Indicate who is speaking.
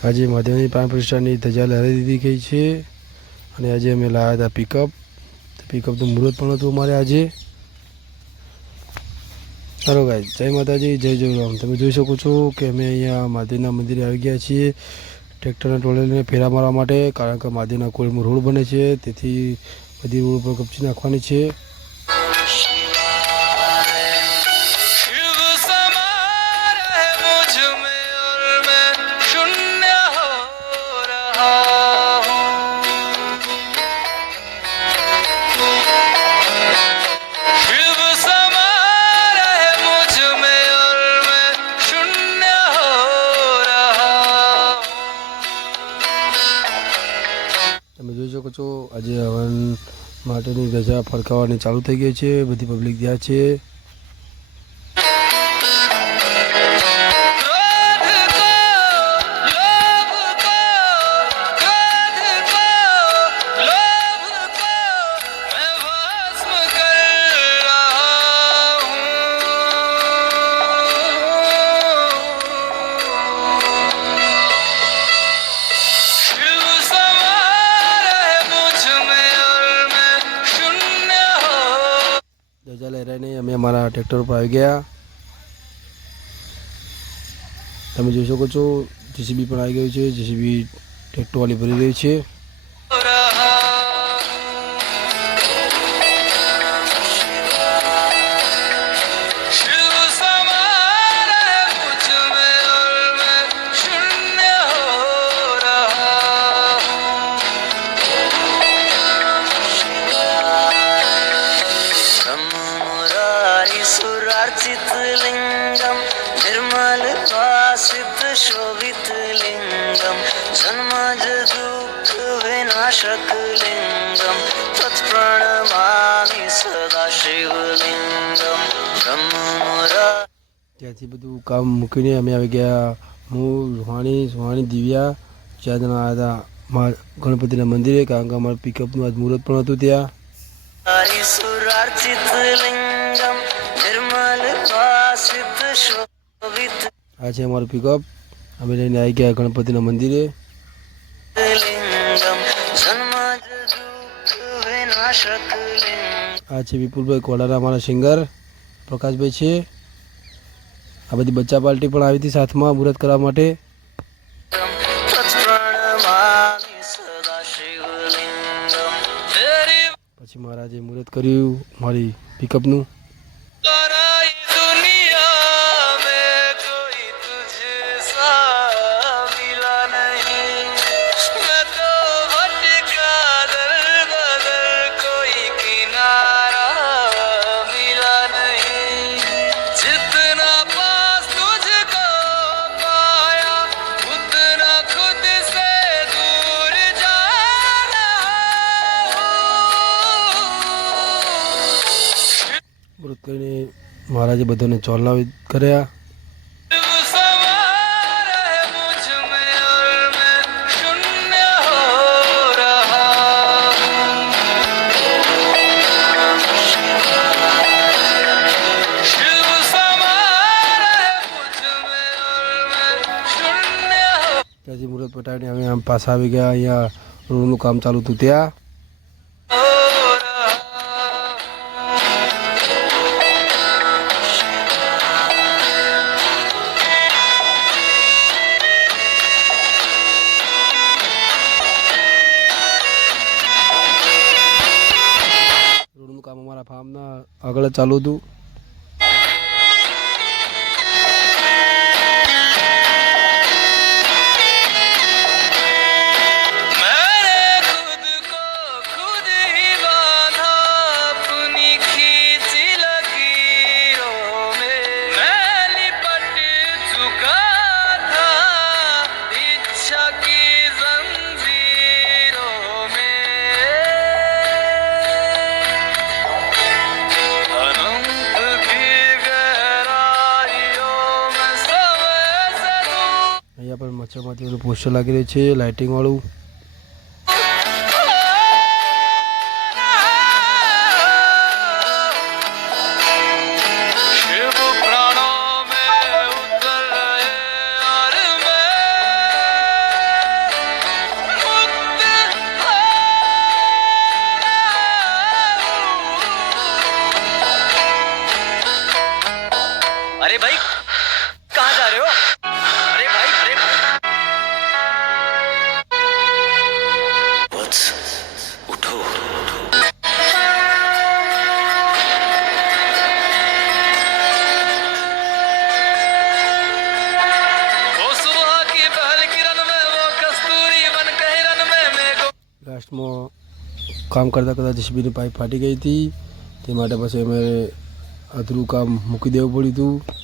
Speaker 1: આજે મહાદેવની પ્રાણ પ્રતિષ્ઠાની ધજા લહેરાઈ દીધી ગઈ છે અને આજે અમે લાવ્યા હતા પિકઅપ પિકઅપનું મુહૂર્ત પણ હતું અમારે આજે. સારો ગાય જય માતાજી, જય જયરામ. તમે જોઈ શકો છો કે અમે અહીંયા મહાદેવના મંદિરે આવી ગયા છીએ. ટ્રેક્ટરના ટોળેને ફેરા મારવા માટે, કારણ કે મહાદેવના કોળીમાં રોડ બને છે, તેથી બધી રોડ પર કપચી નાખવાની છે. શકો છો. આજે હવન માટેની રજા ફરકાવવાની ચાલુ થઈ ગઈ છે. બધી પબ્લિક ત્યાં છે. અમે અમારા ટ્રેક્ટર ઉપર આવી ગયા. તમે જોઈ શકો છો, જેસીબી પણ આવી ગયું છે, જેસીબી ટ્રેક્ટરવાળી ભરી રહી છે.
Speaker 2: शोभित लिंगम जन्मज दुःख विनाशक लिंगम तत्प्रणमामि सदा शिवलिंगम ब्रह्ममुरा
Speaker 1: ત્યાંથી બધું કામ મૂકીને અમે આવી ગયા હું રૂહાણી સુહાણી દિવ્યા ચાર જણા આવ્યા હતા મા ગણપતિના મંદિરે કારણ કે અમારું પિકઅપનું આજ મુહૂર્ત પણ હતું ત્યાં
Speaker 2: सुरार्चित लिंगम निर्मल वासित शोभित
Speaker 1: આ છે અમારું પિકઅપ અમે લઈને આવી ગયા ગણપતિના મંદિરે. આ છે વિપુલભાઈ કોડાના મારા સિંગર પ્રકાશભાઈ છે. આ બધી બચ્ચા પાર્ટી પણ આવી હતી સાથમાં મુહૂર્ત કરવા માટે. પછી મહારાજે મુહૂર્ત કર્યું મારી પિકઅપનું મહારાજે બધાને ચોલાવી કર્યા. ત્યાંથી મુહૂર્ત પટાવીને અમે આમ પાસા આવી ગયા. અહીંયા રૂમનું કામ ચાલુ હતું ત્યાં. આગળ ચાલુ હતું. અહીંયા પણ મચ્છરમાંથી પોસ્ટર લાગી રહ્યું છે લાઇટિંગ વાળું
Speaker 3: લાસ્ટમાં કામ કરતાં કરતાં જેસીબીની પાઇપ ફાટી ગઈ હતી. તે માટે પછી અમે અધૂરું કામ મૂકી દેવું પડ્યું હતું.